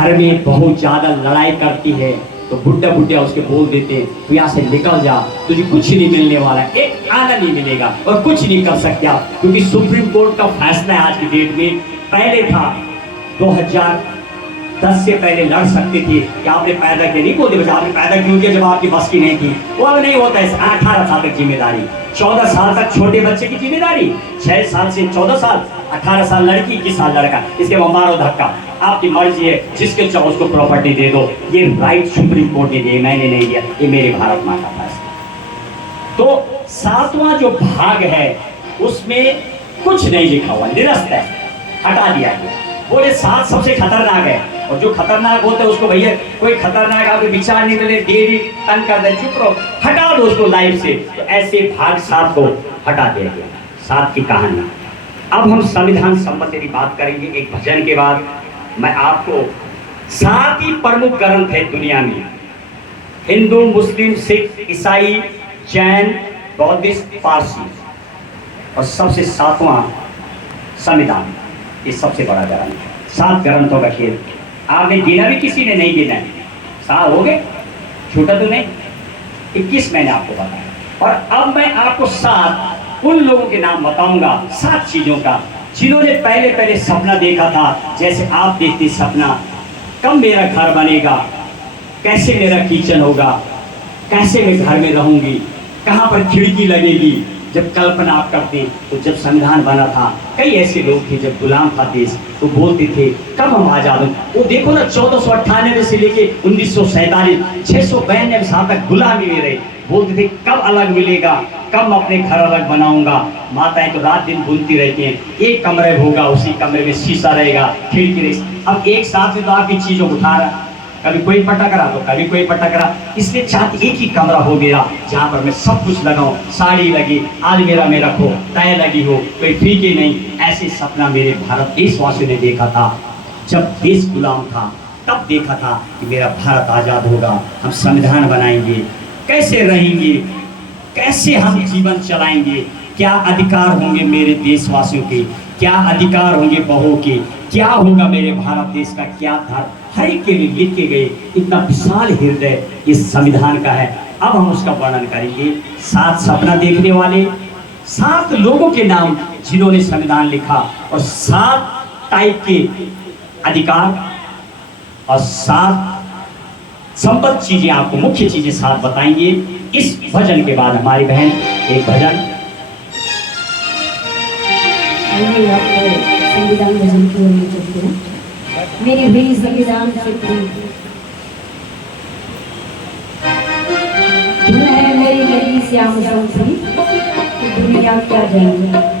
घर में बहुत ज्यादा लड़ाई करती है तो बुढ़ा बुढ़िया उसके बोल देते हैं तू यहाँ से निकल जा, तुझे कुछ नहीं मिलने वाला, एक आना नहीं मिलेगा और कुछ नहीं कर सकते आप, क्योंकि सुप्रीम कोर्ट का फैसला है आज की डेट में। पहले था 2010 से पहले लड़ सकते थे कि आपने पैदा किया, नहीं बोलते बच्चा आपने पैदा क्यों किया जब आपकी बस की नहीं थी, वो अब नहीं होता है। 18 साल तक जिम्मेदारी, 14 साल तक छोटे बच्चे की जिम्मेदारी, 6 साल से 14 साल, 18 साल लड़की, 21 साल लड़का, इसके मारो धक्का, आपकी मर्जी है, जिसके चाहो उसको प्रॉपर्टी दे दो। ये राइट सुप्रीम कोर्ट ने दिए, मैंने नहीं दिया, ये मेरे भारत माँ का फैसला। तो 7वां जो भाग है उसमें कुछ नहीं लिखा हुआ, निरस्त है, हटा दिया गया। बोले 7 सबसे खतरनाक है, और जो खतरनाक होते हैं उसको भैया कोई खतरनाक आपके विचार नहीं मिले, देरी तंग कर दे, चुप रहो, हटा दो उसको लाइफ से। तो ऐसे भाग 7 को हटा दिया गया। 7 की कहानी। अब हम संविधान संबंधी बात करेंगे एक भजन के बाद। मैं आपको 7 ही प्रमुख ग्रंथ है दुनिया में, हिंदू, मुस्लिम, सिख, ईसाई, जैन, बौद्धिस्ट, पारसी, और सबसे 7वां संविधान, ये सबसे बड़ा ग्रंथ है। 7 ग्रंथों का खेल आपने गिना भी किसी ने नहीं गिना है, 7 हो गए, छोटा तो नहीं, 21 मैंने आपको बताया। और अब मैं आपको 7 उन लोगों के नाम बताऊंगा, 7 चीजों का, जिन्होंने पहले सपना देखा था, जैसे आप देखते सपना, कब मेरा घर बनेगा, कैसे मेरा किचन होगा, कैसे मैं घर में रहूंगी, कहाँ पर खिड़की लगेगी। जब कल्पना आप करते तो जब संविधान बना था, कई ऐसे लोग थे जब गुलाम था देश, तो बोलते थे कब हम आजाद हों। वो देखो ना 1498 से लेके 1947 692 साल तक गुलामी में रहे, बोलते थे कब अलग मिलेगा, कब मैं अपने घर अलग बनाऊंगा। माताएं तो रात दिन बुनती रहती हैं, एक कमरे होगा, उसी कमरे में शीशा रहेगा, खिड़की रहेगी। अब एक साथ में तो आपकी चीजों को उठा रहा, कभी कोई पटक रहा तो कभी कोई पटक रहा, इसलिए चाहते एक ही कमरा हो मेरा, जहाँ पर मैं सब कुछ लगाऊं, साड़ी लगी, अलमीरा में रखो, तय लगी हो, कोई फीके नहीं। ऐसे सपना मेरे भारत देशवासियों ने देखा था। जब देश गुलाम था तब देखा था कि मेरा भारत आजाद होगा, हम संविधान बनाएंगे, कैसे रहेंगे, कैसे हम जीवन चलाएंगे, क्या अधिकार होंगे मेरे देशवासियों के, क्या अधिकार होंगे बहुओं के, क्या होगा मेरे भारत देश का, क्या धर्म, हर एक के लिए लिख के गए। इतना विशाल हृदय इस संविधान का है। अब हम उसका वर्णन करेंगे। 7 सपना देखने वाले, 7 लोगों के नाम जिन्होंने संविधान लिखा, और 7 टाइप के अधिकार, और 7 संबद्ध चीजें, आपको मुख्य चीजें 7 बताएंगे। इस भजन के बाद हमारी बहन एक भजन संविधान भजन की ओर ले चलते हैं। मेरी भी संविधान से धुन है मेरी नई श्याम संस्कृति, दुनिया क्या जाने।